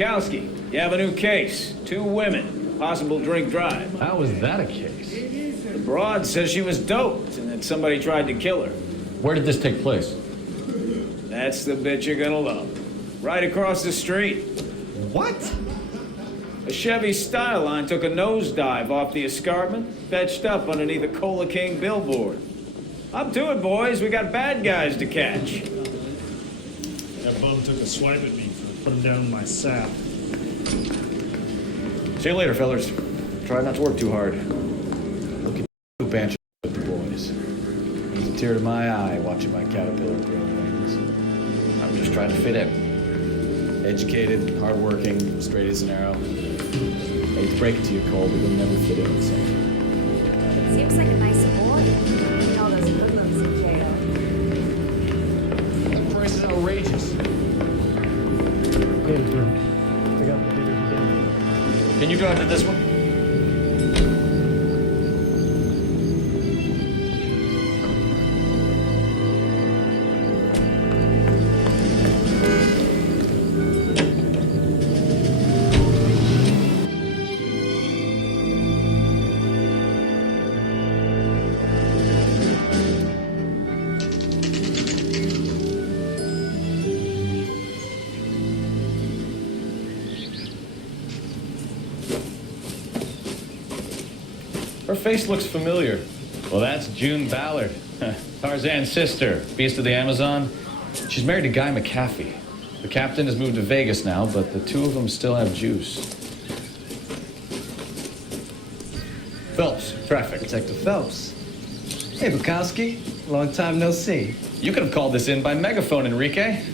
Bukowski, you have a new case. 2 women, possible drink drive. How is that a case? The broad says she was doped and that somebody tried to kill her. Where did this take place? That's the bit you're gonna love. Right across the street. What? A Chevy Styline took a nosedive off the escarpment, fetched up underneath a Cola King billboard. Up to it, boys. We got bad guys to catch. That bum took a swipe at me for putting down my sap. See you later, fellas. Try not to work too hard. Look at you banter with the boys. There's a tear to my eye watching my caterpillar grow wings. I'm just trying to fit in. Educated, hardworking, straight as an arrow. Hate to break it to you, Cole, but you'll never fit in with something. Seems like a nice boy. You know those hoodlums in jail. The price is outrageous. Can you drive to this one? Her face looks familiar. Well, that's June Ballard, Tarzan's sister, beast of the Amazon. She's married to Guy McAfee. The captain has moved to Vegas now, but the 2 of them still have juice. Phelps, traffic. Detective Phelps. Hey, Bukowski. Long time no see. You could have called this in by megaphone, Enrique.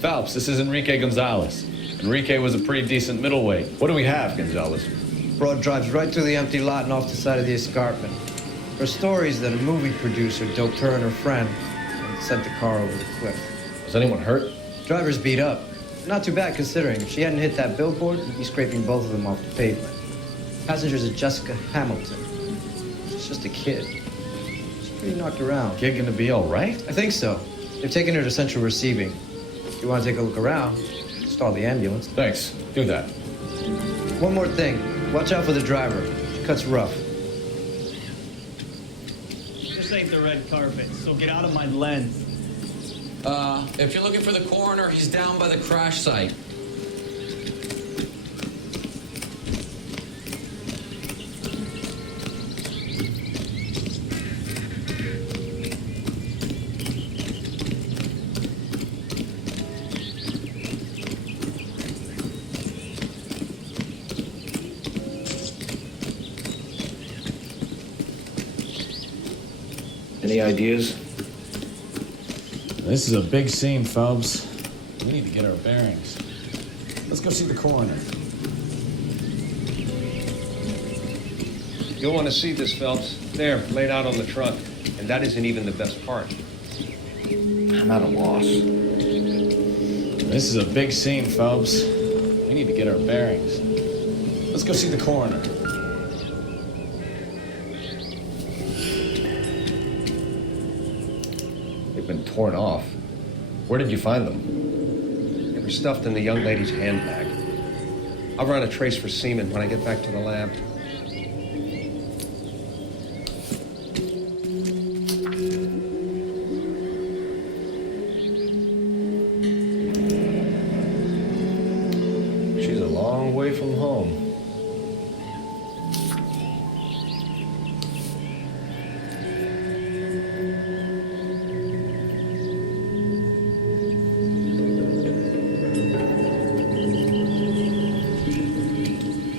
Phelps, this is Enrique Gonzalez. Enrique was a pretty decent middleweight. What do we have, Gonzalez? Broad drives right through the empty lot and off the side of the escarpment. Her story is that a movie producer doped her and her friend and sent the car over the cliff. Was anyone hurt? Driver's beat up. Not too bad considering. If she hadn't hit that billboard, we'd be scraping both of them off the pavement. Passengers are Jessica Hamilton. She's just a kid. She's pretty knocked around. Kid gonna be all right? I think so. They've taken her to central receiving. If you want to take a look around, stall the ambulance. Thanks. Do that. One more thing. Watch out for the driver. She cuts rough. This ain't the red carpet, so get out of my lens. If you're looking for the coroner, he's down by the crash site. Any ideas? This is a big scene, Phelps. We need to get our bearings. Let's go see the coroner. You'll want to see this, Phelps. There, laid out on the truck. And that isn't even the best part. I'm at a loss. This is a big scene, Phelps. We need to get our bearings. Let's go see the coroner. They've been torn off. Where did you find them? They were stuffed in the young lady's handbag. I'll run a trace for semen when I get back to the lab. She's a long way from home.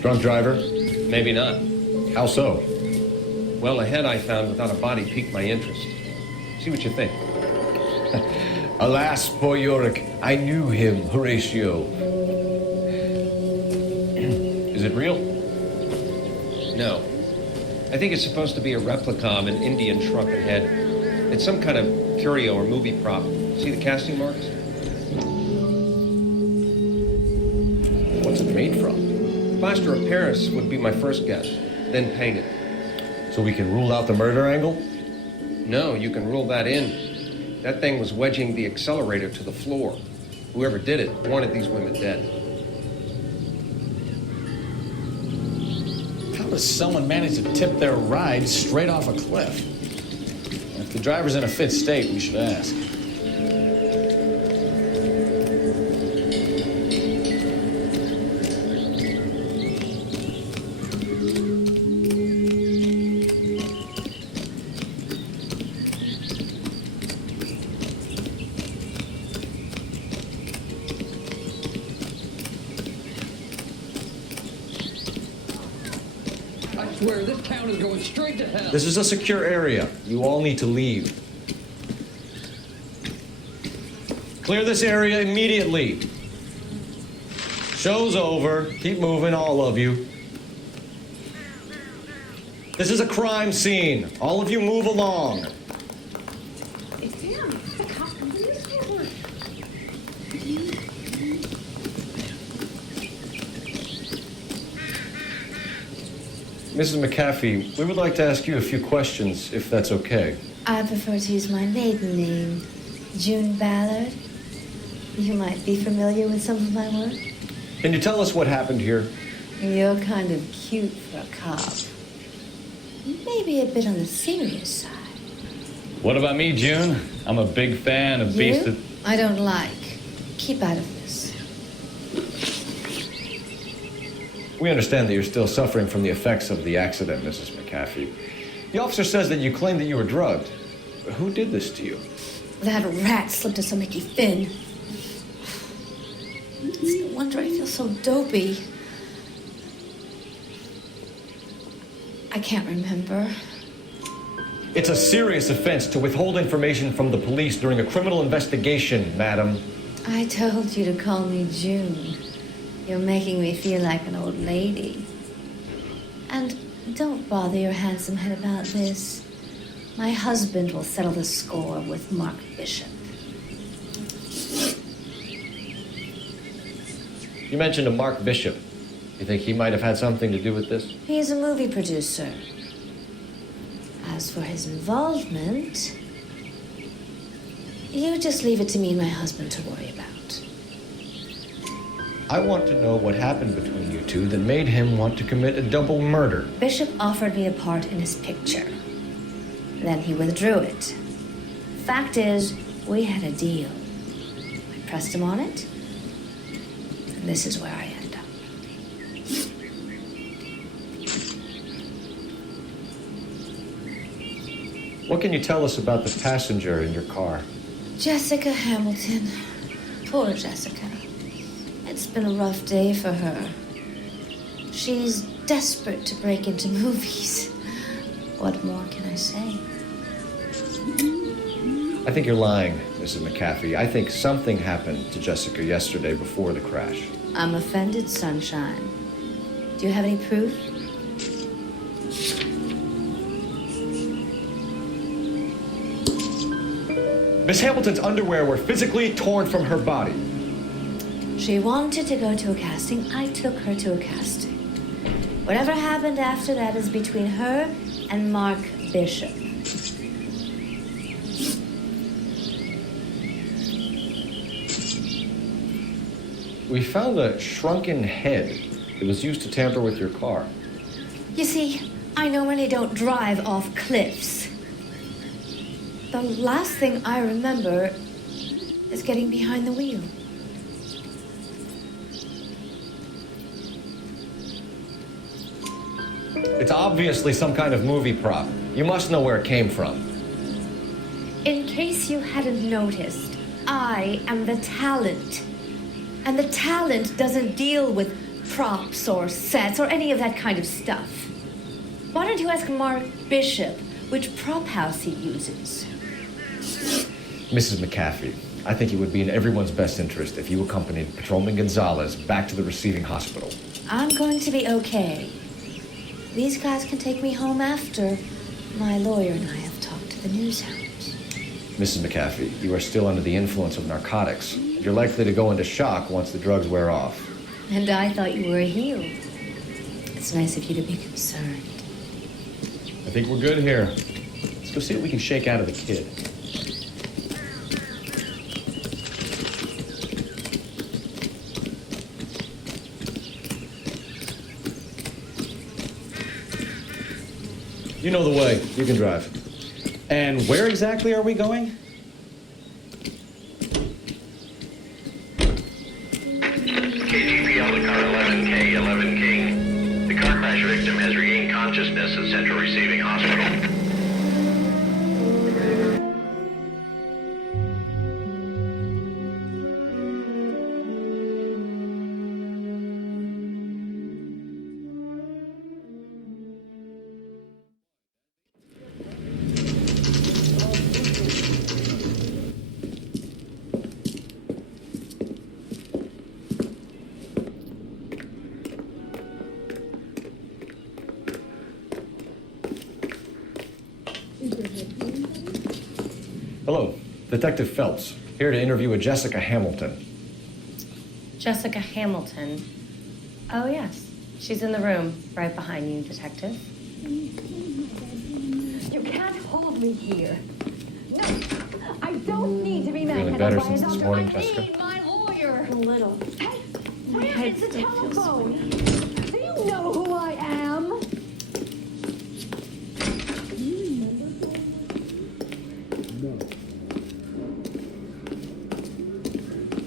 Drunk driver? Maybe not. How so? Well, a head I found without a body piqued my interest. See what you think. Alas, poor Yorick, I knew him, Horatio. Is it real? No. I think it's supposed to be a replica of an Indian shrunken head. It's some kind of curio or movie prop. See the casting marks? What's it made from? Plaster of Paris would be my first guess, then painted. So we can rule out the murder angle? No, you can rule that in. That thing was wedging the accelerator to the floor. Whoever did it wanted these women dead. someone managed to tip their ride straight off a cliff. If the driver's in a fit state, we should ask. I swear, this town is going straight to hell. This is a secure area. You all need to leave. Clear this area immediately. Show's over. Keep moving, all of you. This is a crime scene. All of you move along. It's him. The cop from the newspaper. Mrs. McAfee, we would like to ask you a few questions, if that's okay. I prefer to use my maiden name, June Ballard. You might be familiar with some of my work. Can you tell us what happened here? You're kind of cute for a cop. Maybe a bit on the serious side. What about me, June? I'm a big fan of beasts You? that... I don't like. Keep out of this. We understand that you're still suffering from the effects of the accident, Mrs. McAfee. The officer says that you claimed that you were drugged. Who did this to you? That rat slipped a Mickey Finn. It's no wonder I feel so dopey. I can't remember. It's a serious offense to withhold information from the police during a criminal investigation, madam. I told you to call me June. You're making me feel like an old lady. And don't bother your handsome head about this. My husband will settle the score with Mark Bishop. You mentioned a Mark Bishop. You think he might have had something to do with this? He's a movie producer. As for his involvement, you just leave it to me and my husband to worry about. I want to know what happened between you two that made him want to commit a double murder. Bishop offered me a part in his picture. Then he withdrew it. Fact is, we had a deal. I pressed him on it, and this is where I end up. What can you tell us about the passenger in your car? Jessica Hamilton. Poor Jessica. It's been a rough day for her. She's desperate to break into movies. What more can I say? I think you're lying, Mrs. McAfee. I think something happened to Jessica yesterday before the crash. I'm offended, Sunshine. Do you have any proof? Miss Hamilton's underwear were physically torn from her body. She wanted to go to a casting. I took her to a casting. Whatever happened after that is between her and Mark Bishop. We found a shrunken head that was used to tamper with your car. You see, I normally don't drive off cliffs. The last thing I remember is getting behind the wheel. It's obviously some kind of movie prop. You must know where it came from. In case you hadn't noticed, I am the talent. And the talent doesn't deal with props or sets or any of that kind of stuff. Why don't you ask Mark Bishop which prop house he uses? Mrs. McAfee, I think it would be in everyone's best interest if you accompanied Patrolman Gonzalez back to the receiving hospital. I'm going to be okay. These guys can take me home after. My lawyer and I have talked to the news hounds. Mrs. McAfee, you are still under the influence of narcotics. You're likely to go into shock once the drugs wear off. And I thought you were a heel. It's nice of you to be concerned. I think we're good here. Let's go see what we can shake out of the kid. You know the way. You can drive. And where exactly are we going? KGPL to car 11K, 11 King. The car crash victim has regained consciousness at Central Receiving Hospital. Hello, Detective Phelps, here to interview a Jessica Hamilton. Jessica Hamilton. Oh, yes. She's in the room right behind you, Detective. You can't hold me here. No, I don't need to be Feeling manhandled better by a since this doctor. morning, I Jessica? need my lawyer. A little. Hey, My where head is the still feels telephone? sweet. Do you know who I am?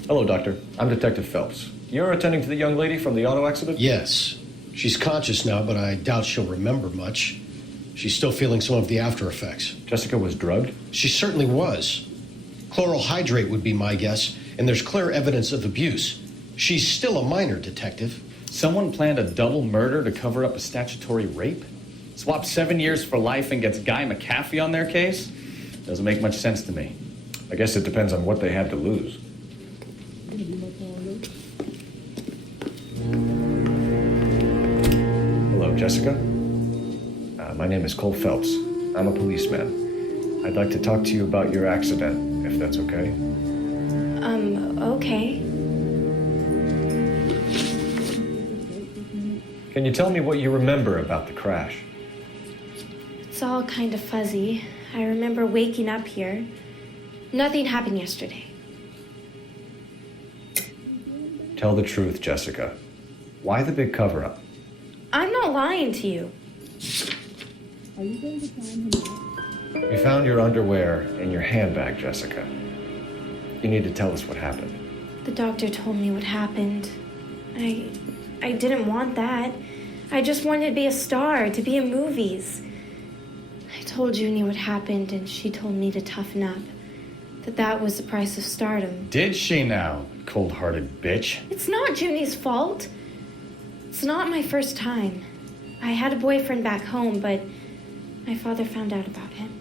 Hello, Doctor. I'm Detective Phelps. You're attending to the young lady from the auto accident? Yes. She's conscious now, but I doubt she'll remember much. She's still feeling some of the after effects. Jessica was drugged? She certainly was. Chloral hydrate would be my guess, and there's clear evidence of abuse. She's still a minor, Detective. Someone planned a double murder to cover up a statutory rape? Swap 7 years for life and gets Guy McAfee on their case? Doesn't make much sense to me. I guess it depends on what they had to lose. Hello, Jessica. My name is Cole Phelps. I'm a policeman. I'd like to talk to you about your accident, if that's okay. Okay. Can you tell me what you remember about the crash? It's all kind of fuzzy. I remember waking up here. Nothing happened yesterday. Tell the truth, Jessica. Why the big cover-up? I'm not lying to you. We found your underwear in your handbag, Jessica. You need to tell us what happened. The doctor told me what happened. I didn't want that. I just wanted to be a star, to be in movies. I told Junie what happened, and she told me to toughen up. That was the price of stardom. Did she now, cold-hearted bitch? It's not Junie's fault. It's not my first time. I had a boyfriend back home, but my father found out about him.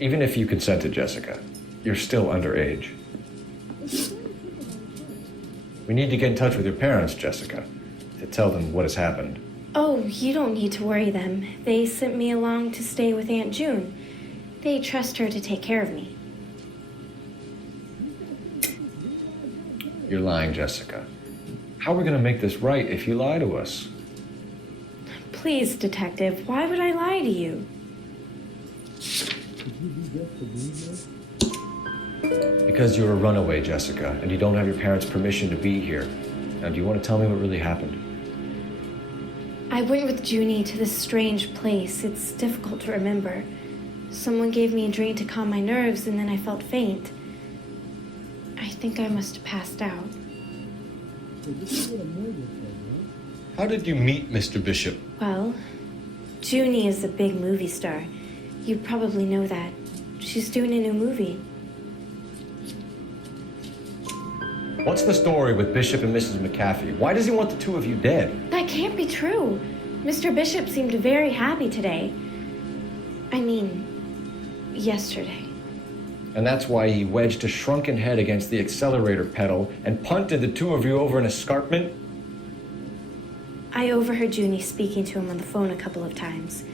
Even if you consented, Jessica, you're still underage. We need to get in touch with your parents, Jessica, to tell them what has happened. Oh, you don't need to worry them. They sent me along to stay with Aunt June. They trust her to take care of me. You're lying, Jessica. How are we going to make this right if you lie to us? Please, Detective, why would I lie to you? Because you're a runaway, Jessica, and you don't have your parents' permission to be here. Now, do you want to tell me what really happened? I went with Junie to this strange place. It's difficult to remember. Someone gave me a drink to calm my nerves, and then I felt faint. I think I must have passed out. How did you meet Mr. Bishop? Well, Junie is a big movie star. You probably know that. She's doing a new movie. What's the story with Bishop and Mrs. McAfee? Why does he want the two of you dead? That can't be true. Mr. Bishop seemed very happy today. I mean, yesterday. And that's why he wedged a shrunken head against the accelerator pedal and punted the two of you over an escarpment? I overheard Junie speaking to him on the phone a couple of times.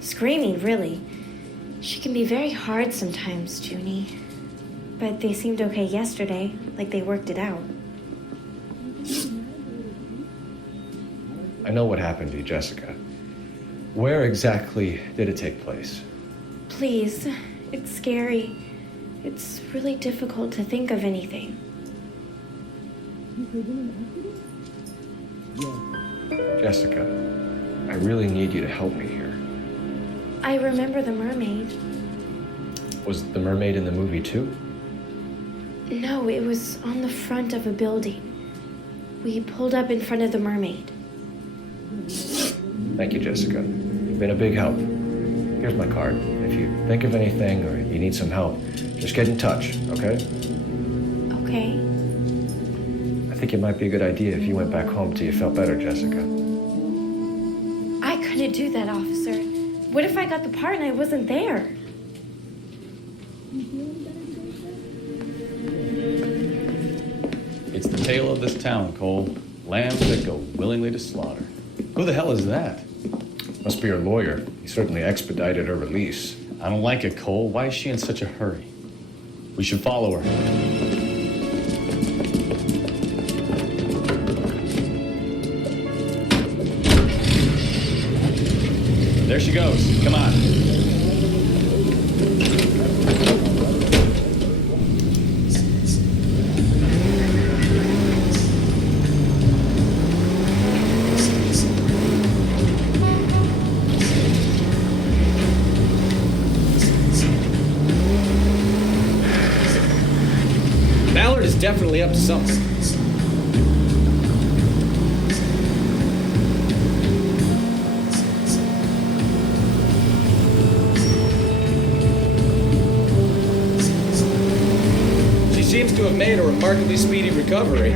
Screaming, really. She can be very hard sometimes, Junie. But they seemed okay yesterday, like they worked it out. I know what happened to you, Jessica. Where exactly did it take place? Please, it's scary. It's really difficult to think of anything. Jessica, I really need you to help me here. I remember the mermaid. Was the mermaid in the movie too? No, it was on the front of a building. We pulled up in front of the mermaid. Thank you, Jessica. You've been a big help. Here's my card. If you think of anything or you need some help, just get in touch, okay? Okay. I think it might be a good idea if you went back home till you felt better, Jessica. I couldn't do that, officer. What if I got the part and I wasn't there? It's the tale of this town, Cole. Lambs that go willingly to slaughter. Who the hell is that? Must be her lawyer. He certainly expedited her release. I don't like it, Cole. Why is she in such a hurry? We should follow her. There she goes. Come on. Ballard is definitely up to something. She seems to have made a remarkably speedy recovery.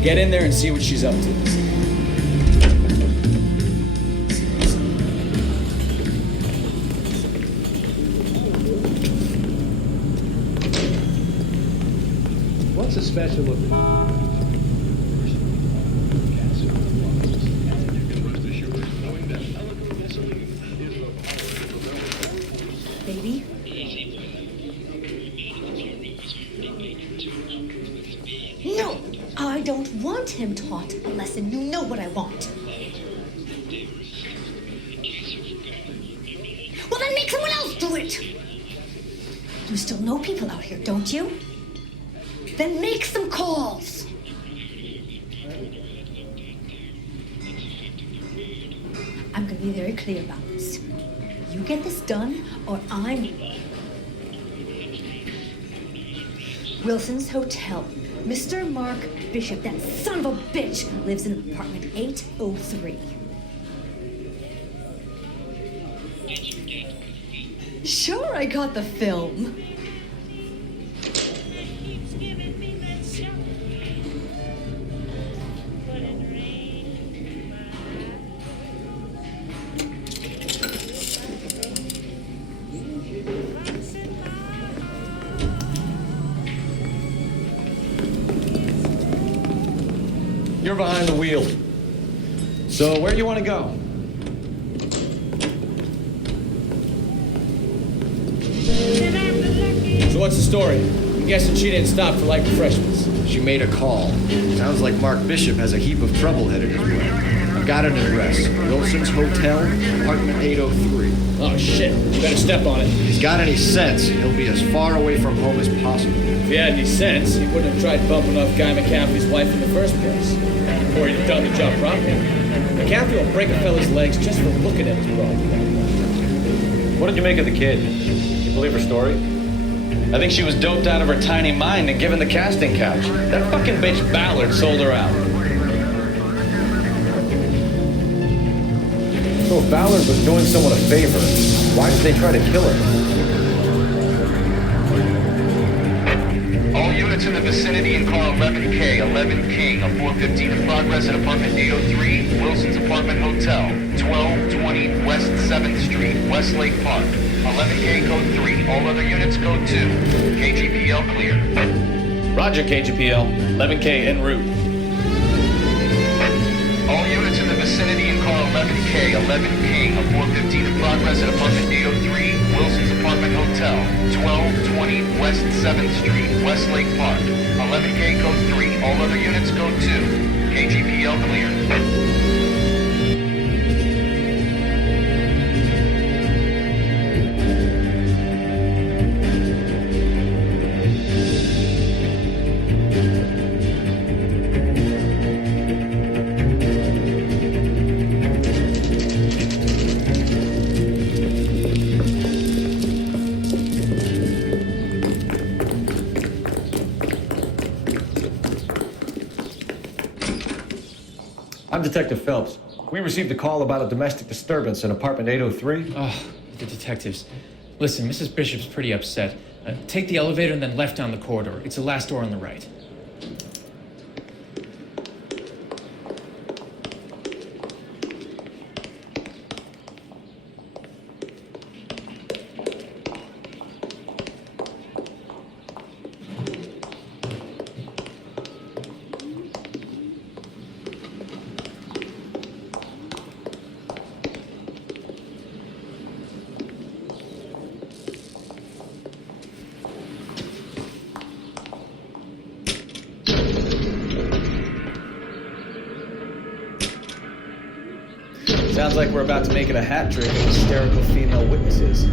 Get in there and see what she's up to. What's so special with it? Baby? No! I don't want him taught a lesson. You know what I want. Well, then make someone else do it! You still know people out here, don't you? Then make some calls! I'm gonna be very clear about this. You get this done, or I'm... Wilson's Hotel. Mr. Mark Bishop, that son of a bitch, lives in apartment 803. Sure, I got the film. You're behind the wheel. So where do you want to go? So what's the story? I'm guessing she didn't stop for light refreshments. She made a call. Sounds like Mark Bishop has a heap of trouble headed his way. I've got an address. Wilson's Hotel, apartment 803. Oh, shit. You better step on it. If he's got any sense, he'll be as far away from home as possible. If he had any sense, he wouldn't have tried bumping off Guy McCaffrey's wife in the first place. Or he'd have done the job properly. McCaffrey will break a fella's legs just for looking at his bro. What did you make of the kid? You believe her story? I think she was doped out of her tiny mind and given the casting couch. That fucking bitch Ballard sold her out. So if Ballard was doing someone a favor, why did they try to kill her? All units units in the vicinity in car 11K, 11 King, a 415 in progress at apartment 803, Wilson's Apartment Hotel, 1220 West 7th Street, Westlake Park. 11K code 3, all other units code 2. KGPL clear. Roger, KGPL. 11K en route. All units in the vicinity in car 11K, 11 King, a 415 in progress at apartment 803, Wilson's Apartment Hotel, 1220 West 7th Street, Westlake Park. 11K code 3, all other units code 2. KGPL clear. I'm Detective Phelps. We received a call about a domestic disturbance in apartment 803. Oh, the detectives. Listen, Mrs. Bishop's pretty upset. Take the elevator and then left down the corridor. It's the last door on the right. Sounds like we're about to make it a hat trick of hysterical female witnesses.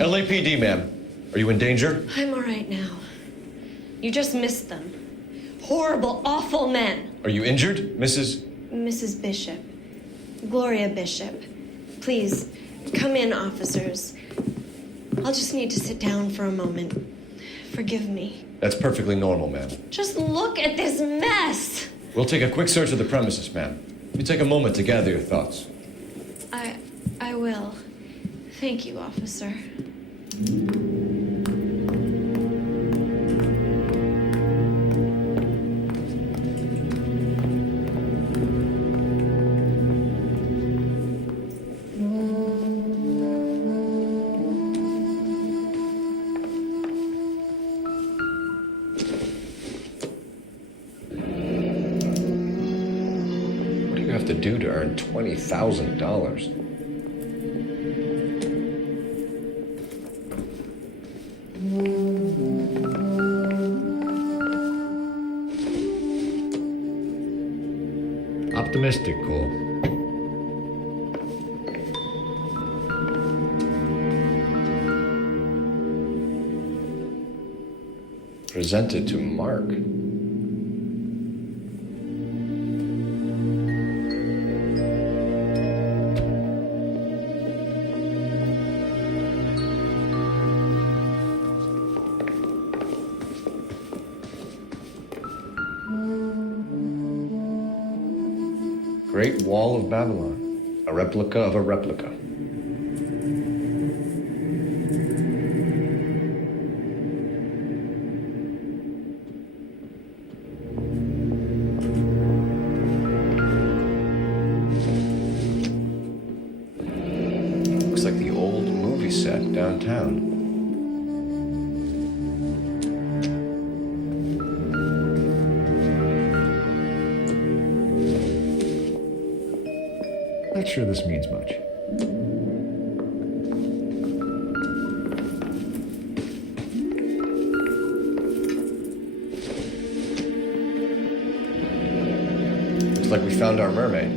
LAPD, ma'am. Are you in danger? I'm all right now. You just missed them. Horrible, awful men. Are you injured, Mrs. Mrs. Bishop. Gloria Bishop. Please, come in, officers. I'll just need to sit down for a moment. Forgive me. That's perfectly normal, ma'am. Just look at this mess! We'll take a quick search of the premises, ma'am. You take a moment to gather your thoughts. I will. Thank you, officer. What do you have to do to earn $20,000? Optimistic, Cole. Presented to Mark. Great Wall of Babylon, a replica of a replica. Looks like the old movie set downtown. Not sure this means much. Looks like we found our mermaid.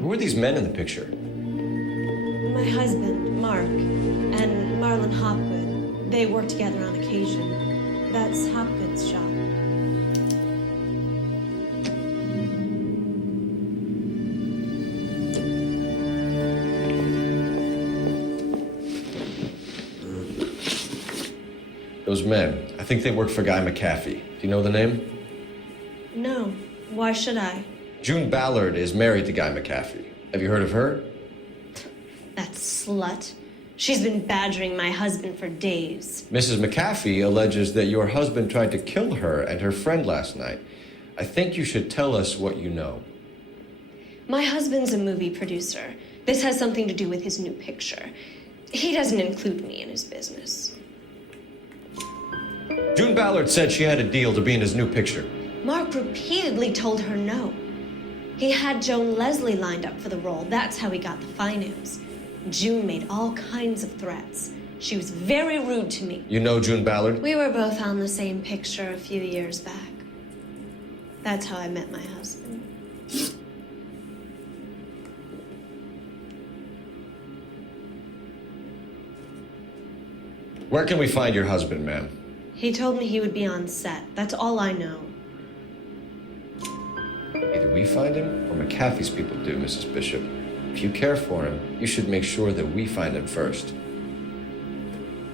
Who are these men in the picture? My husband, Mark, and Marlon Hopgood. They work together on occasion. That's Hopgood's shop. Those men, I think they work for Guy McAfee. Do you know the name? No. Why should I? June Ballard is married to Guy McAfee. Have you heard of her? That slut. She's been badgering my husband for days. Mrs. McAfee alleges that your husband tried to kill her and her friend last night. I think you should tell us what you know. My husband's a movie producer. This has something to do with his new picture. He doesn't include me in his business. June Ballard said she had a deal to be in his new picture. Mark repeatedly told her no. He had Joan Leslie lined up for the role. That's how he got the finance. June made all kinds of threats. She was very rude to me. You know June Ballard? We were both on the same picture a few years back. That's how I met my husband. Where can we find your husband, ma'am? He told me he would be on set. That's all I know. Either we find him or McAfee's people do, Mrs. Bishop. If you care for him, you should make sure that we find him first.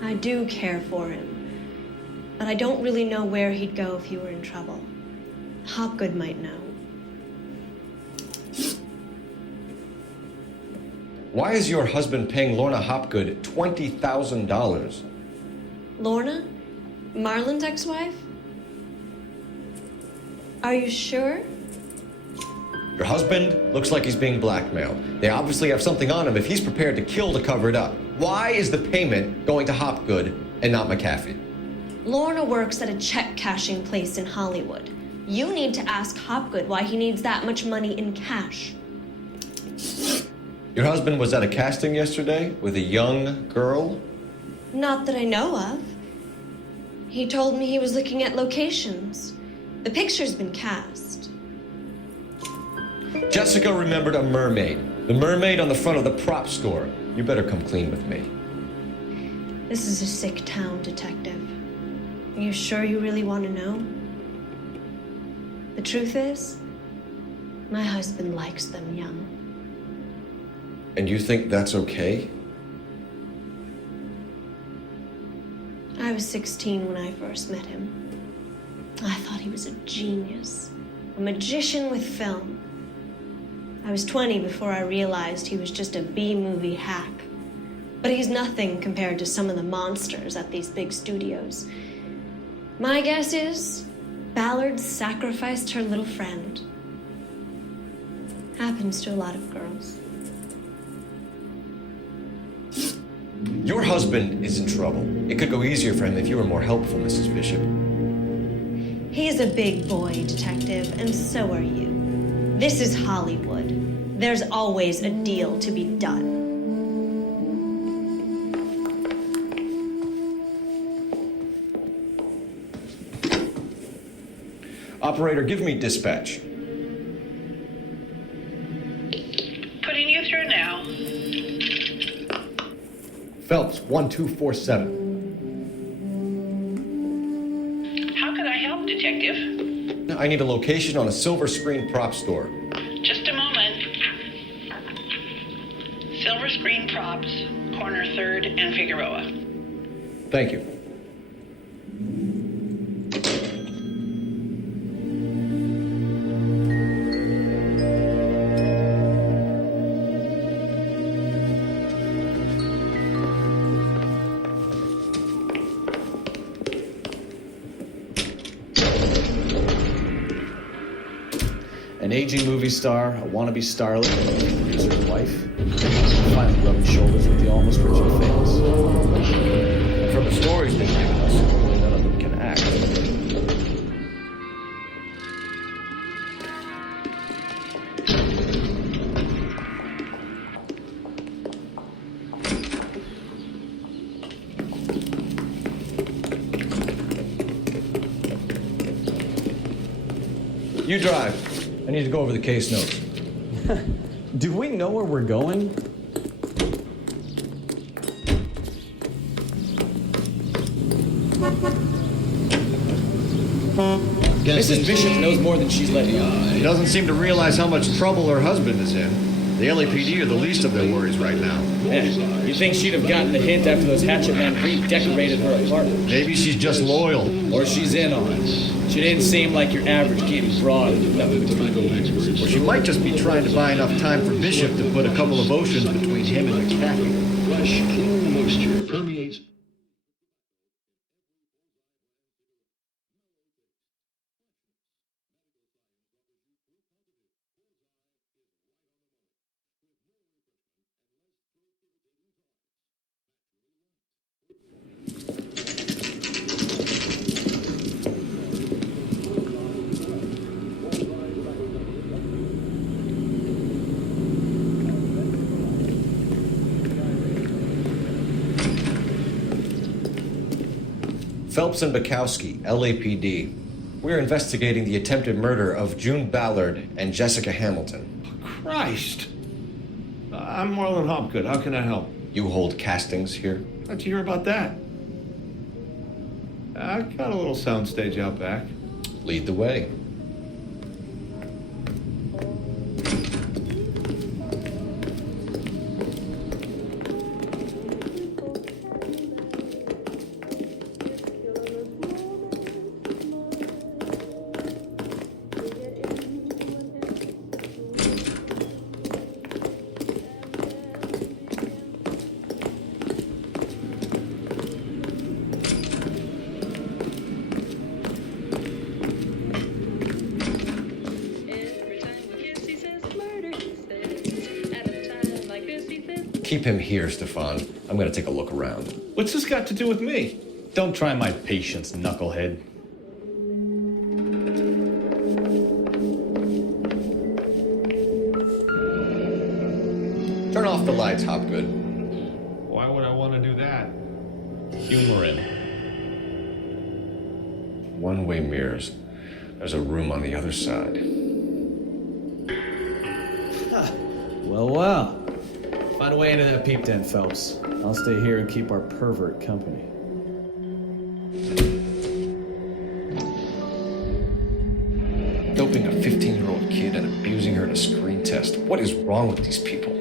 I do care for him, but I don't really know where he'd go if he were in trouble. Hopgood might know. Why is your husband paying Lorna Hopgood $20,000? Lorna? Marlon's ex-wife? Are you sure? Your husband looks like he's being blackmailed. They obviously have something on him if he's prepared to kill to cover it up. Why is the payment going to Hopgood and not McAfee? Lorna works at a check-cashing place in Hollywood. You need to ask Hopgood why he needs that much money in cash. Your husband was at a casting yesterday with a young girl? Not that I know of. He told me he was looking at locations. The picture's been cast. Jessica remembered a mermaid. The mermaid on the front of the prop store. You better come clean with me. This is a sick town, Detective. Are you sure you really want to know? The truth is, my husband likes them young. And you think that's okay? I was 16 when I first met him. I thought he was a genius, a magician with film. I was 20 before I realized he was just a B-movie hack. But he's nothing compared to some of the monsters at these big studios. My guess is Ballard sacrificed her little friend. Happens to a lot of girls. Your husband is in trouble. It could go easier for him if you were more helpful, Mrs. Bishop. He's a big boy, Detective, and so are you. This is Hollywood. There's always a deal to be done. Operator, give me dispatch. Putting you through now. Phelps, 1247. How can I help, Detective? I need a location on a silver screen prop store. Just a moment. Silver Screen Props, corner 3rd and Figueroa. Thank you. An aging movie star, a wannabe starlet, a producer's wife, finally rubbing shoulders with the almost ritual famous. And from the stories they've given us, none of them can act. You drive. I need to go over the case notes. Do we know where we're going? Mrs. Bishop knows more than she's letting on. She doesn't seem to realize how much trouble her husband is in. The LAPD are the least of their worries right now. Yeah. You think she'd have gotten the hint after those hatchet men redecorated her apartment? Maybe she's just loyal. Or she's in on it. She didn't seem like your average kid broad with nothing between the legs. Or she might just be trying to buy enough time for Bishop to put a couple of oceans between him and the cafe. Fresh, clean moisture permeates. Phelps and Bukowski, LAPD. We're investigating the attempted murder of June Ballard and Jessica Hamilton. Christ! I'm Marlon Hopgood. How can I help? You hold castings here? How'd you hear about that? I got a little soundstage out back. Lead the way. Keep him here, Stefan. I'm gonna take a look around. What's this got to do with me? Don't try my patience, knucklehead. Turn off the lights, Hopgood. Why would I want to do that? Humor him. One-way mirrors. There's a room on the other side. Well. Find a way into that peep den, Phelps. I'll stay here and keep our pervert company. Doping a 15-year-old kid and abusing her in a screen test. What is wrong with these people?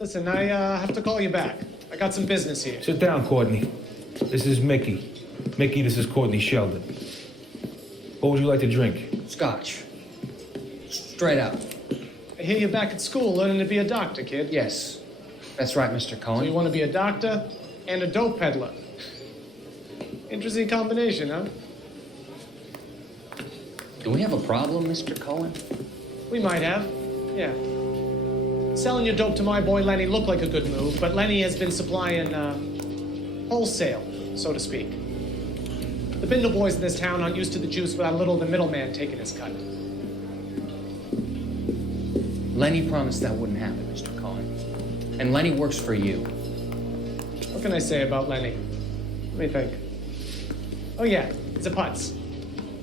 Listen, I have to call you back. I got some business here. Sit down, Courtney. This is Mickey. Mickey, this is Courtney Sheldon. What would you like to drink? Scotch. Straight up. I hear you're back at school learning to be a doctor, kid. Yes. That's right, Mr. Cohen. So you want to be a doctor and a dope peddler. Interesting combination, huh? Do we have a problem, Mr. Cohen? We might have, yeah. Selling your dope to my boy Lenny looked like a good move, but Lenny has been supplying wholesale, so to speak. The Bindle boys in this town aren't used to the juice without a little of the middleman taking his cut. Lenny promised that wouldn't happen, Mr. Cohen. And Lenny works for you. What can I say about Lenny? Let me think. Oh yeah, he's a putz.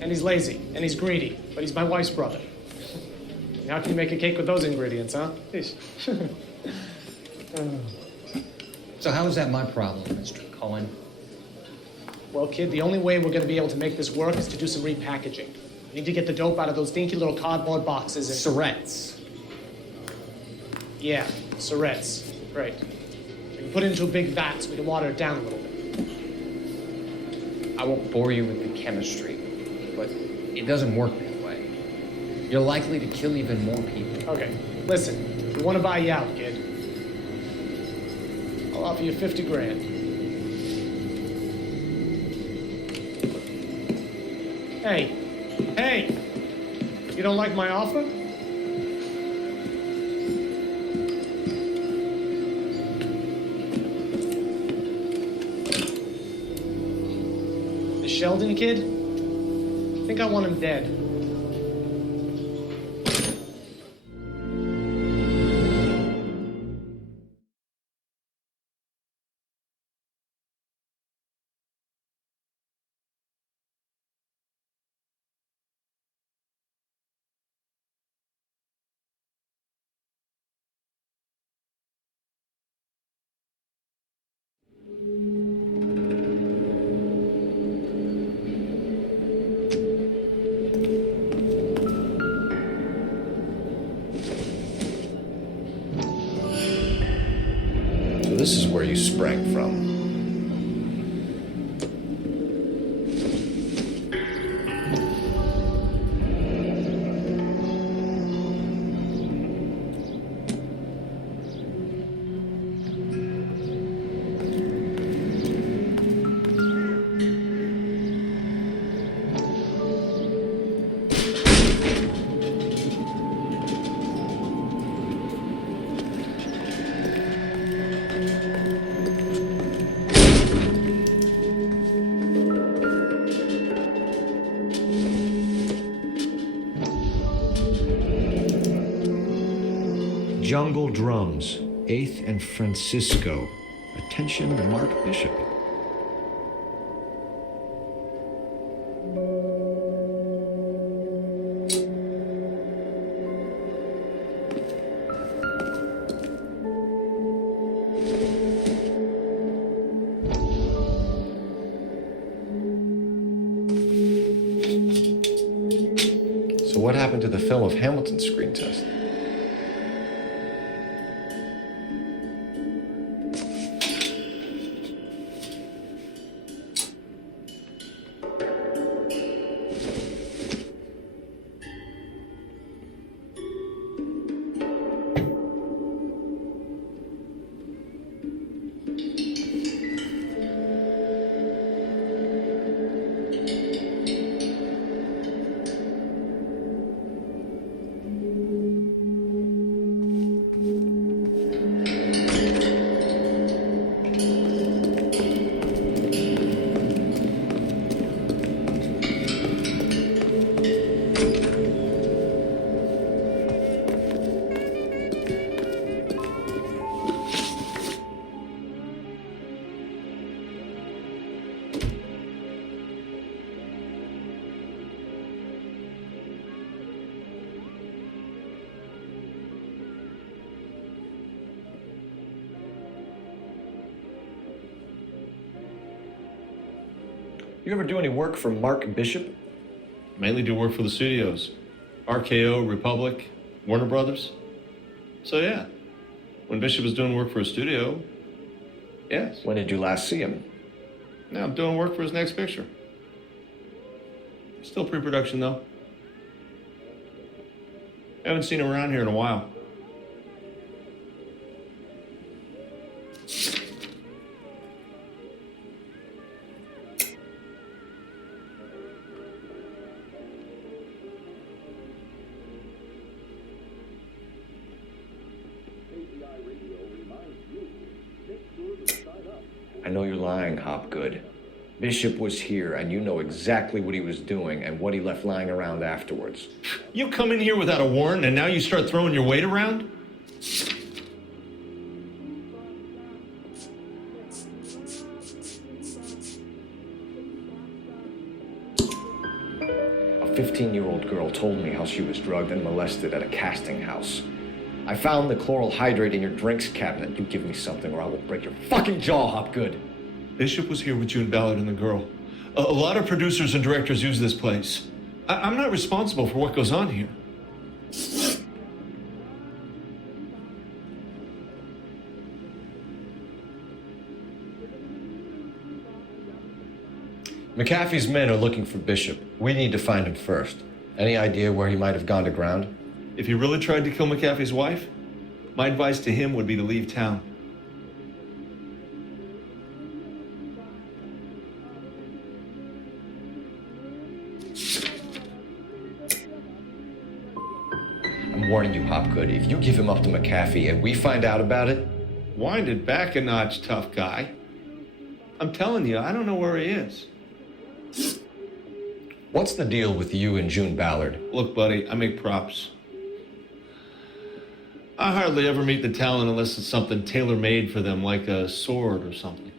And he's lazy, and he's greedy, but he's my wife's brother. How can you make a cake with those ingredients, huh? So how is that my problem, Mr. Cohen? Well, kid, the only way we're going to be able to make this work is to do some repackaging. We need to get the dope out of those dinky little cardboard boxes and... Syrettes. Yeah, syrettes. Right. We can put it into a big vat so we can water it down a little bit. I won't bore you with the chemistry, but it doesn't work that way. You're likely to kill even more people. Okay, listen, we want to buy you out, kid. I'll offer you 50 grand. Hey, you don't like my offer? The Sheldon kid? think I want him dead. So this is where you sprang from. Jungle Drums, 8th and Francisco. Attention, Mark Bishop. So what happened to the film of Hamilton's screen test? You ever do any work for Mark Bishop? Mainly do work for the studios. RKO, Republic, Warner Brothers. So yeah, when Bishop was doing work for a studio, yes. When did you last see him? Now I'm doing work for his next picture. Still pre-production though. Haven't seen him around here in a while. I know you're lying, Hopgood. Bishop was here, and you know exactly what he was doing and what he left lying around afterwards. You come in here without a warrant, and now you start throwing your weight around? A 15-year-old girl told me how she was drugged and molested at a casting house. I found the chloral hydrate in your drinks cabinet. You give me something or I will break your fucking jaw, Hopgood. Bishop was here with you and Ballard and the girl. A lot of producers and directors use this place. I'm not responsible for what goes on here. McAfee's men are looking for Bishop. We need to find him first. Any idea where he might have gone to ground? If he really tried to kill McAfee's wife, my advice to him would be to leave town. I'm warning you, Hopgood. If you give him up to McAfee and we find out about it... Wind it back a notch, tough guy. I'm telling you, I don't know where he is. What's the deal with you and June Ballard? Look, buddy, I make props. I hardly ever meet the talent unless it's something tailor-made for them, like a sword or something.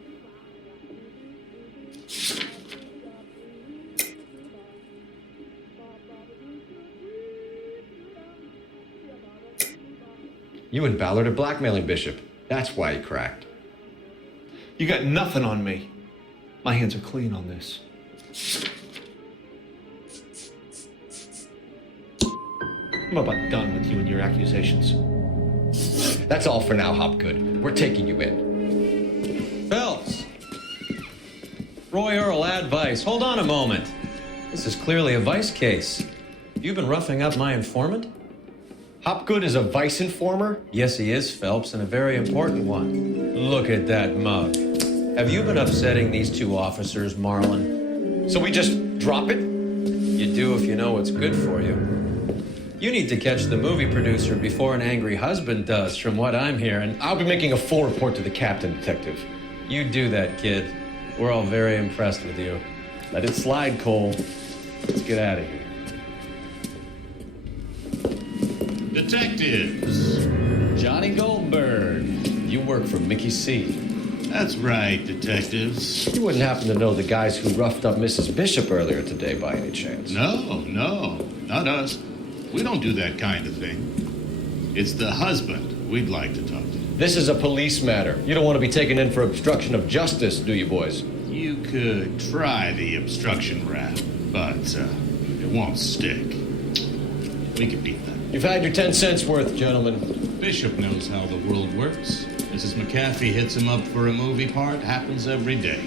You and Ballard are blackmailing Bishop. That's why he cracked. You got nothing on me. My hands are clean on this. I'm about done with you and your accusations. That's all for now, Hopgood. We're taking you in. Phelps! Roy Earl, ad vice. Hold on a moment. This is clearly a vice case. You've been roughing up my informant? Hopgood is a vice informer? Yes, he is, Phelps, and a very important one. Look at that mug. Have you been upsetting these two officers, Marlin? So we just drop it? You do if you know what's good for you. You need to catch the movie producer before an angry husband does, from what I'm hearing. I'll be making a full report to the captain, Detective. You do that, kid. We're all very impressed with you. Let it slide, Cole. Let's get out of here. Detectives. Johnny Goldberg. You work for Mickey C. That's right, detectives. You wouldn't happen to know the guys who roughed up Mrs. Bishop earlier today by any chance? No, not us. We don't do that kind of thing. It's the husband we'd like to talk to. This is a police matter. You don't want to be taken in for obstruction of justice, do you, boys? You could try the obstruction rap, but it won't stick. We can beat that. You've had your 10 cents worth, gentlemen. Bishop knows how the world works. Mrs. McAfee hits him up for a movie part, happens every day.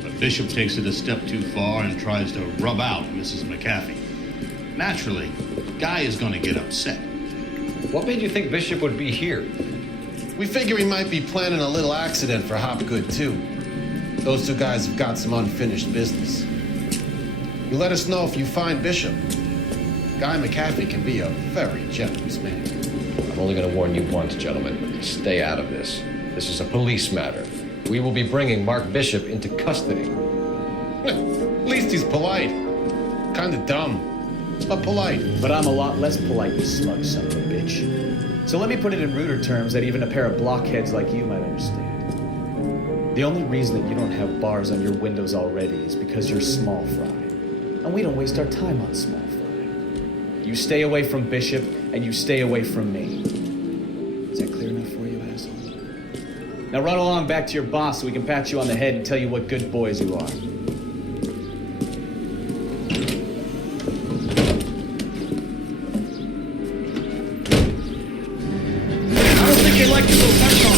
But Bishop takes it a step too far and tries to rub out Mrs. McAfee. Naturally, Guy is going to get upset. What made you think Bishop would be here? We figure he might be planning a little accident for Hopgood, too. Those two guys have got some unfinished business. You let us know if you find Bishop. Guy McAfee can be a very generous man. I'm only going to warn you once, gentlemen. Stay out of this. This is a police matter. We will be bringing Mark Bishop into custody. At least he's polite. Kind of dumb, but polite. But I'm a lot less polite, you smug son of a bitch. So let me put it in ruder terms that even a pair of blockheads like you might understand. The only reason that you don't have bars on your windows already is because you're small fry. And we don't waste our time on small fry. You stay away from Bishop, and you stay away from me. Is that clear enough for you, asshole? Now run along back to your boss so we can pat you on the head and tell you what good boys you are. I don't think you'd like to go back on.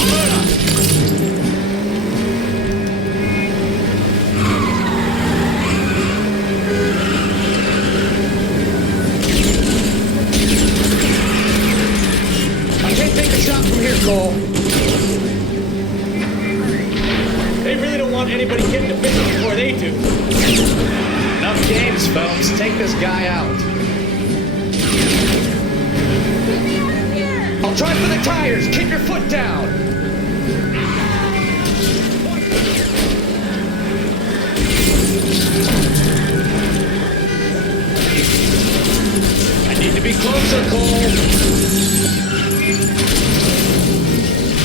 Cole. They really don't want anybody getting to Bishop before they do. Enough games, folks. Take this guy out. I'll try for the tires. Keep your foot down. I need to be closer, Cole.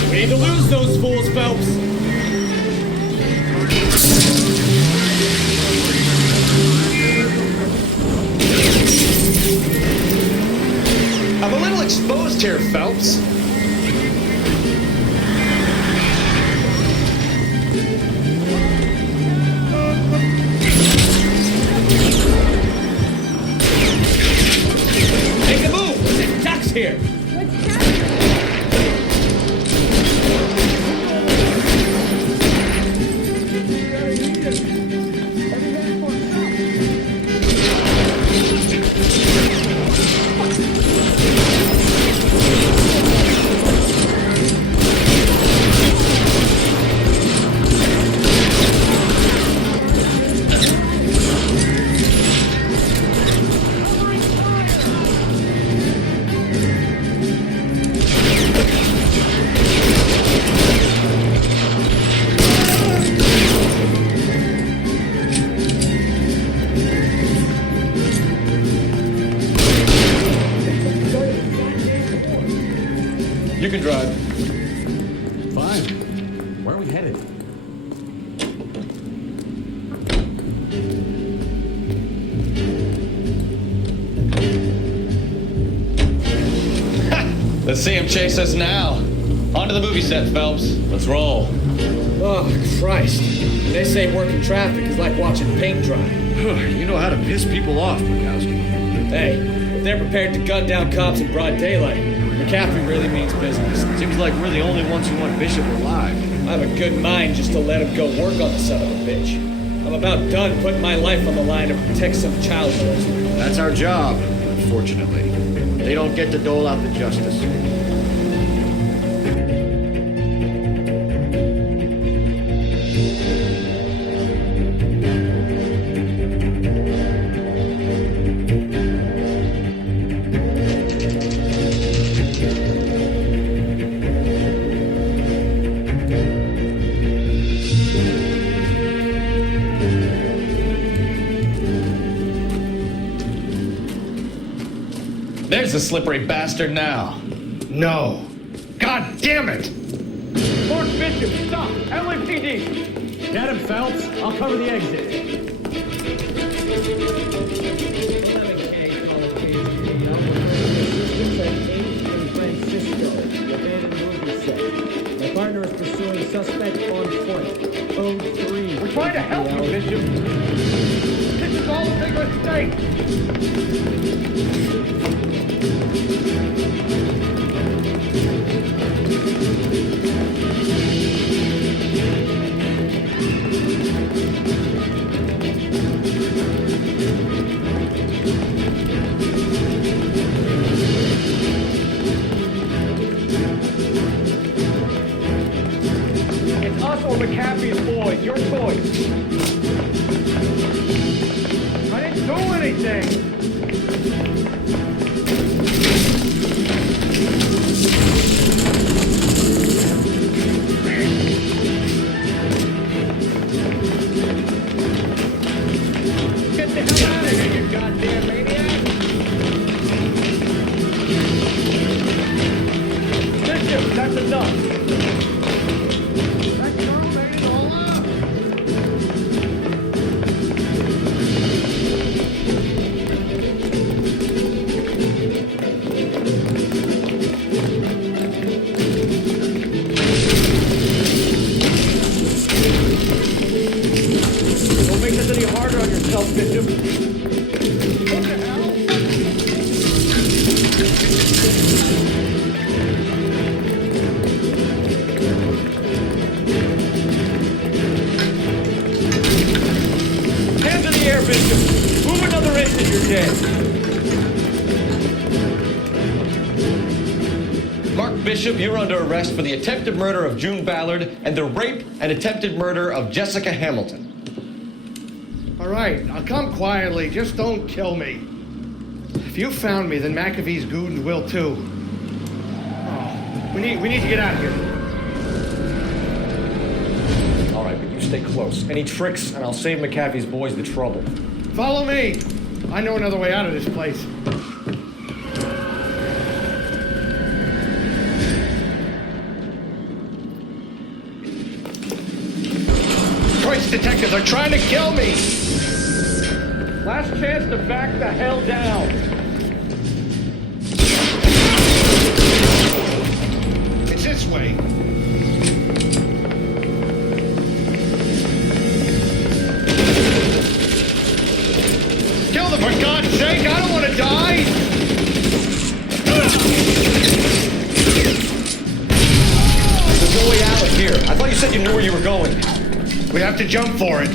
We need to lose those fools, Phelps. I'm a little exposed here, Phelps. Make a move! There's ducks here! You can drive. Fine. Where are we headed? Let's see him chase us now. On to the movie set, Phelps. Let's roll. Oh, Christ. They say working traffic is like watching paint dry. You know how to piss people off, Mikowski. Hey, if they're prepared to gun down cops in broad daylight, McCaffrey really means business. Seems like we're the only ones who want Bishop alive. I have a good mind just to let him go work on the son of a bitch. I'm about done putting my life on the line to protect some child molester. That's our job, unfortunately. They don't get to dole out the justice. There's the slippery bastard now. No. God damn it! Fort Bishop, stop! LAPD! Get him, Phelps. I'll cover the exit. My partner is pursuing suspect on foot. Code 3. We're trying to help you, Bishop. This is all a big mistake. It's us or McCaffrey's boys. Your choice. I didn't do anything. Get the hell out of here, you goddamn maniac! Bishop, that's enough. That girl made it all up. Don't make this any harder on yourself, Bishop. What the hell? Hands in the air, Bishop. Move another inch and you're dead. Mark Bishop, you're under arrest for the attempted murder of June Ballard and the rape and attempted murder of Jessica Hamilton. All right, now come quietly. Just don't kill me. If you found me, then McAfee's goons will too. Oh, we need to get out of here. All right, but you stay close. Any tricks, and I'll save McAfee's boys the trouble. Follow me. I know another way out of this place. Christ, detectives are trying to kill me. Last chance to back the hell down. It's this way. Kill them, for God's sake! I don't want to die! There's no way out of here. I thought you said you knew where you were going. We have to jump for it.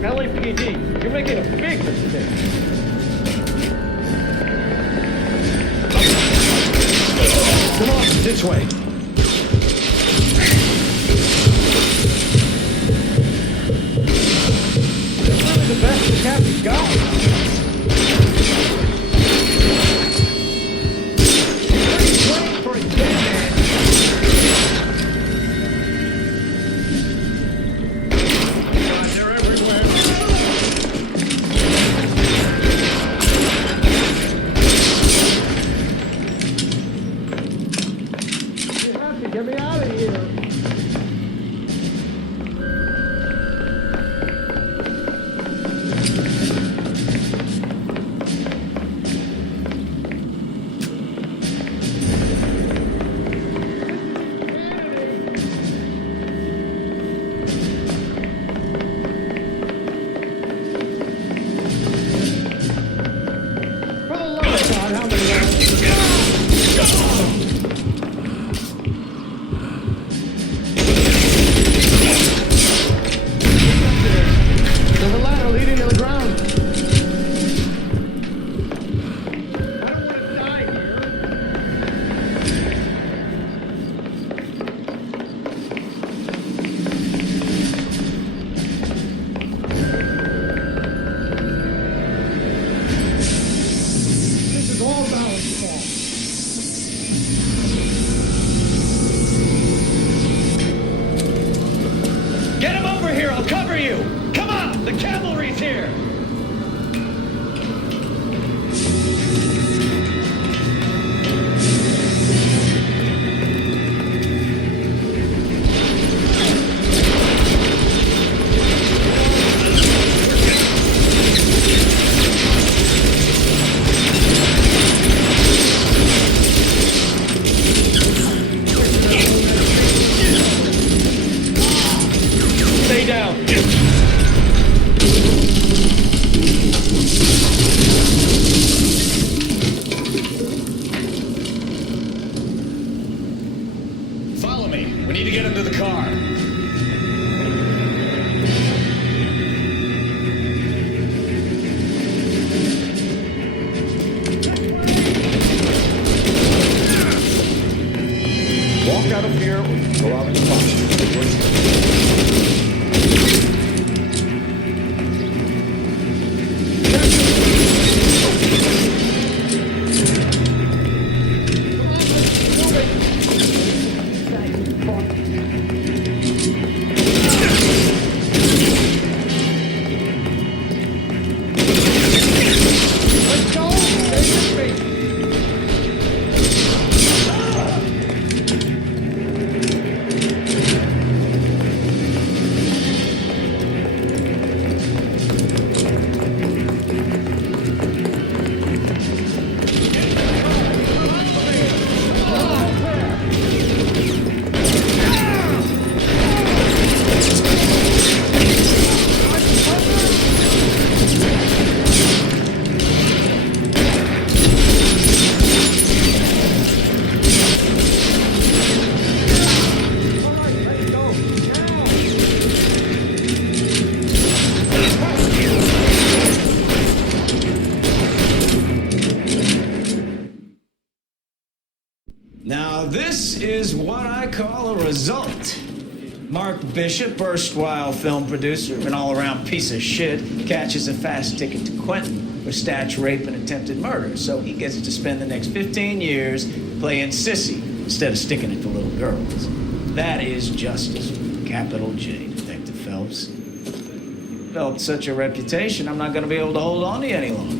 LAPD, you're making a big mistake. Come on, this way. That's really the best the captain's got. He's waiting for a dead man. God, they're everywhere. this is what I call a result. Mark Bishop, erstwhile film producer, an all-around piece of shit, catches a fast ticket to Quentin for statch, rape, and attempted murder. So he gets to spend the next 15 years playing sissy instead of sticking it to little girls. That is justice. Capital J, Detective Phelps. Developed such a reputation, I'm not going to be able to hold on to you any longer.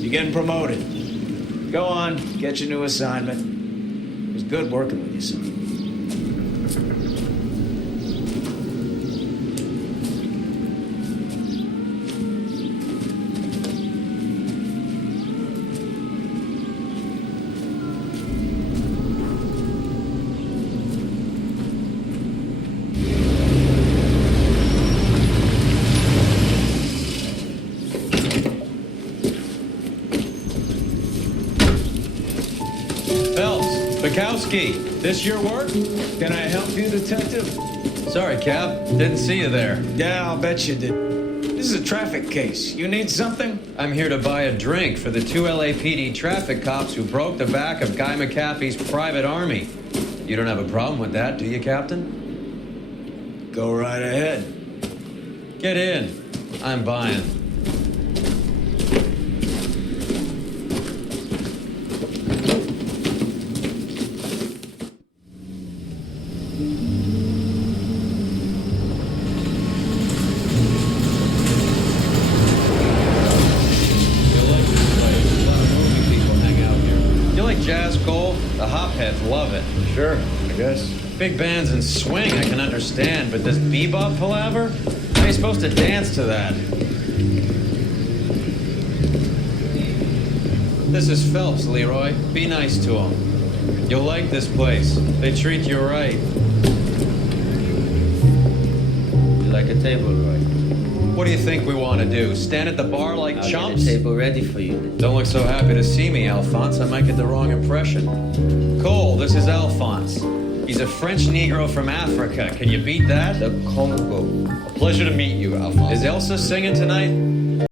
You're getting promoted. Go on, get your new assignment. It was good working with you, son. This your work? Can I help you, Detective? Sorry, Cap. Didn't see you there. Yeah, I'll bet you did. This is a traffic case. You need something? I'm here to buy a drink for the 2 LAPD traffic cops who broke the back of Guy McAfee's private army. You don't have a problem with that, do you, Captain? Go right ahead. Get in. I'm buying. Love it. Sure, I guess. Big bands and swing I can understand, but this bebop palaver? How are you supposed to dance to that? This is Phelps, Leroy. Be nice to him. You'll like this place. They treat you right. You like a table, Roy? What do you think we want to do? Stand at the bar like I'll chumps? get a table ready for you. Don't look so happy to see me, Alphonse. I might get the wrong impression. Cole, this is Alphonse. He's a French Negro from Africa. Can you beat that? The Congo. A pleasure to meet you, Alphonse. Is Elsa singing tonight?